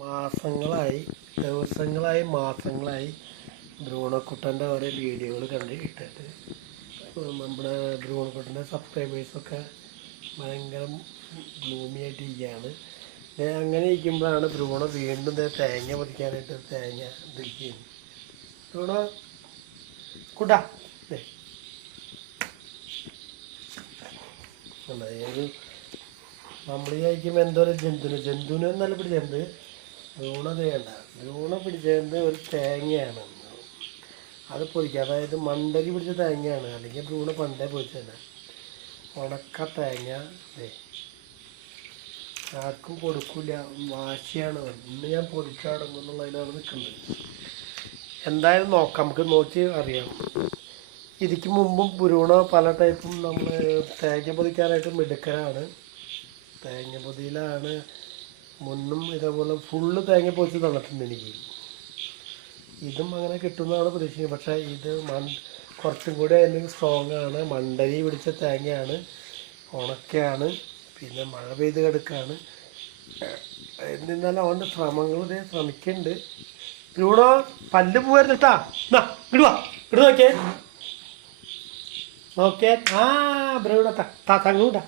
മാസങ്ങളായി ബ്രൂണോക്കുട്ടൻ്റെ ഓരോ വീഡിയോകൾ കണ്ട് ഇട്ടിട്ട് നമ്മുടെ ബ്രൂണോക്കുട്ടൻ്റെ സബ്സ്ക്രൈബേഴ്സൊക്കെ ഭയങ്കര ഗ്ലൂമിയായിട്ട് ഇരിക്കുകയാണ്. അങ്ങനെ ഇരിക്കുമ്പോഴാണ് ബ്രൂണോ വീണ്ടും തേങ്ങ പൊതിക്കാനായിട്ട് തേങ്ങ ഇതിരിക്കുന്നു. ബ്രൂണോ കുട്ടാ അതായത് നമ്മൾ വിചാരിക്കുമ്പോൾ എന്തോ ഒരു ജന്തുവിനെ എന്നല്ല പിടിച്ചത്. ബ്രൂണ വേണ്ട, ബ്രൂണ പിടിച്ചത് ഒരു തേങ്ങയാണ്. അത് പൊതിക്കുക, അതായത് മണ്ടരി പിടിച്ച തേങ്ങയാണ്. അല്ലെങ്കിൽ ബ്രൂണ പണ്ടേ പൊതിച്ചതന്നെ ഉണക്ക തേങ്ങ. ആർക്കും കൊടുക്കില്ല, വാശിയാണ്. ഇന്ന് ഞാൻ പൊതിച്ചടങ്ങുന്നുള്ളതിലാണ് നിൽക്കുന്നത്. എന്തായാലും നോക്കാം, നമുക്ക് നോക്കി അറിയാം. ഇതിക്ക് മുമ്പും ബ്രൂണ പല ടൈപ്പും നമ്മൾ തേങ്ങ പൊതിക്കാനായിട്ട് മിടുക്കരാണ്. തേങ്ങ പൊതിയിലാണ് മുന്നും ഇതേപോലെ ഫുള്ള് തേങ്ങ പൊതിച്ച് തന്നിട്ടുണ്ട് എനിക്ക്. ഇതും അങ്ങനെ കിട്ടുന്നതാണ് പ്രതീക്ഷിക്കുന്നത്. പക്ഷേ ഇത് കുറച്ചും കൂടി അതിന് സ്ട്രോങ് ആണ്. മണ്ടരി പിടിച്ച തേങ്ങയാണ്, ഉണക്കയാണ്, പിന്നെ മഴ പെയ്ത് കിടക്കുകയാണ്. എന്നിരുന്നാലും അവൻ്റെ ശ്രമിക്കുന്നുണ്ട്. ബ്രൂണോ പല്ല് പോകരുതട്ടാ, ഇടുവാ ഇടു നോക്കേ. ബ്രൂണോ തങ്ങൂട്ടാ.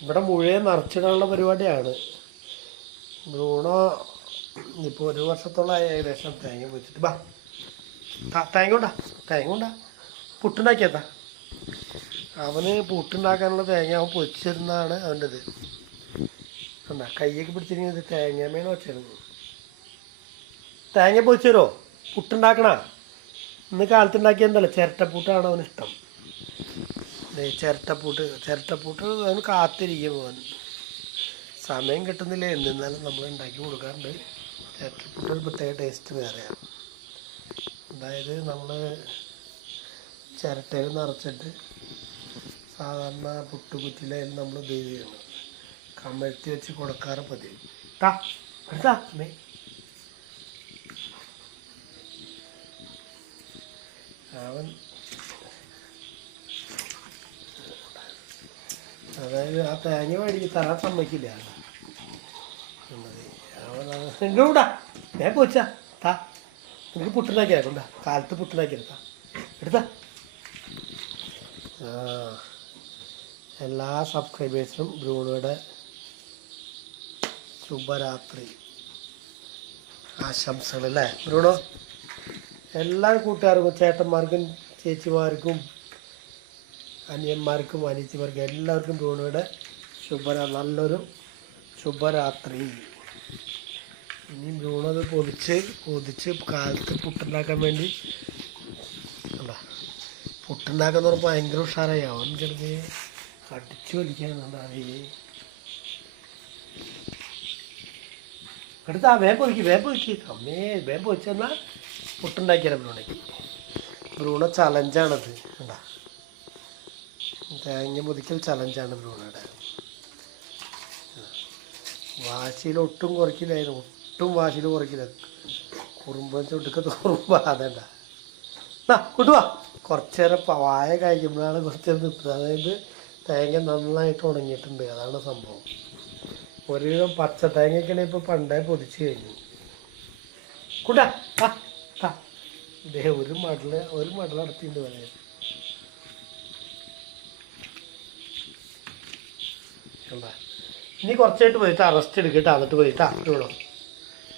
ഇവിടെ മുഴുവൻ നിറച്ചിടാനുള്ള പരിപാടിയാണ്. ബ്രൂണോ ഇപ്പോൾ 1 വർഷത്തോളമായി ഏകദേശം തേങ്ങ പൊതിച്ചിട്ട്. തേങ്ങ പുട്ടുണ്ടാക്കിയതാ. അവന് പുട്ടുണ്ടാക്കാനുള്ള തേങ്ങ അവൻ പൊതിച്ചിരുന്നതാണ് അവൻ്റെ ഇത്. എന്താ കയ്യൊക്കെ പിടിച്ചിരിക്കുന്നത് തേങ്ങമേന്ന് വെച്ചിരുന്നു. തേങ്ങ പൊതിച്ചു തരുമോ? പുട്ടുണ്ടാക്കണ ഇന്ന് കാലത്തുണ്ടാക്കിയ എന്തല്ല ചിരട്ടപ്പൂട്ടാണ് അവനിഷ്ടം. ചിരട്ടപ്പൂട്ട് അവന് കാത്തിരിക്കും. അവൻ സമയം കിട്ടുന്നില്ല. എന്നിരുന്നാലും നമ്മൾ ഉണ്ടാക്കി കൊടുക്കാറുണ്ട്. ചിരട്ടപ്പൂട്ട് ഒരു പ്രത്യേക ടേസ്റ്റ് വേറെയാണ്. അതായത് നമ്മൾ ചിരട്ടയിൽ നിറച്ചിട്ട് സാധാരണ പുട്ടുകുറ്റിയിലായാലും നമ്മൾ ഇത് ചെയ്യണം, കമഴ്ത്തി വെച്ച് കൊടുക്കാറ് പതിവ്. അവൻ അതായത് ആ തേങ്ങ മേടിക്ക് തരാൻ സമ്മതിക്കില്ല. അവൻ കൂടാ ഞാൻ പോച്ചാ എനിക്ക് പുട്ടുണ്ടാക്കിയാ കൊണ്ടാ കാലത്ത് പുട്ടുണ്ടാക്കിയെടുത്താ എടുത്താ. എല്ലാ സബ്സ്ക്രൈബേഴ്സിനും ബ്രൂണോയുടെ ശുഭരാത്രി ആശംസകൾ അല്ലേ ബ്രൂണോ? എല്ലാ കൂട്ടുകാർക്കും, ചേട്ടന്മാർക്കും, ചേച്ചിമാർക്കും, അനിയന്മാർക്കും, അനിയത്തിമാർക്കും എല്ലാവർക്കും ബ്രൂണോയുടെ നല്ലൊരു ശുഭരാത്രി. ഇനി ബ്രൂണോ അത് പൊതിച്ച് കാലത്ത് പുട്ടുണ്ടാക്കാൻ വേണ്ടി പുട്ടുണ്ടാക്കുന്ന പറഞ്ഞാൽ ഭയങ്കര ഉഷാറായി. അവൻ ചെറുത് അടിച്ചു വലിക്കാനുണ്ടാവേ. എടുത്താ വേഗം പൊതിക്ക് അമ്മേ വേഗം പൊതിച്ചെന്നാൽ പുട്ടുണ്ടാക്കിയാലോ ബ്രൂണയ്ക്ക്. ബ്രൂണോ ചലഞ്ചാണത്. എന്താ തേങ്ങ പൊതിക്കൽ ചലഞ്ചാണ് ബ്രൂണോയുടെ. വാശിയിൽ ഒട്ടും കുറയ്ക്കില്ലായിരുന്നു, ഒട്ടും വാശിയിൽ കുറയ്ക്കില്ല. കുറുമ്പൻ ചുട്ടുക്കത്ത് കുറുമ്പ അതണ്ട കൊണ്ടുപോവാ. കുറച്ച് നേരം വായ കഴിക്കുമ്പോഴാണ് കുറച്ച് നേരം നിർത്തുന്നത്. അതായത് തേങ്ങ നന്നായിട്ട് ഉണങ്ങിയിട്ടുണ്ട്, അതാണ് സംഭവം. ഒരുവിധം പച്ച തേങ്ങയൊക്കെയാണ് ഇപ്പോൾ പണ്ടേ പൊതിച്ച് കഴിഞ്ഞു. കൂട്ടാ ഒരു മടൽ നടത്തിയിട്ടുണ്ട് പറയാൻ. ഇനി കുറച്ചായിട്ട് പോയിട്ട് റെസ്റ്റ് എടുക്കട്ടെ, എന്നിട്ട് പോയിട്ടാ ഇടണം.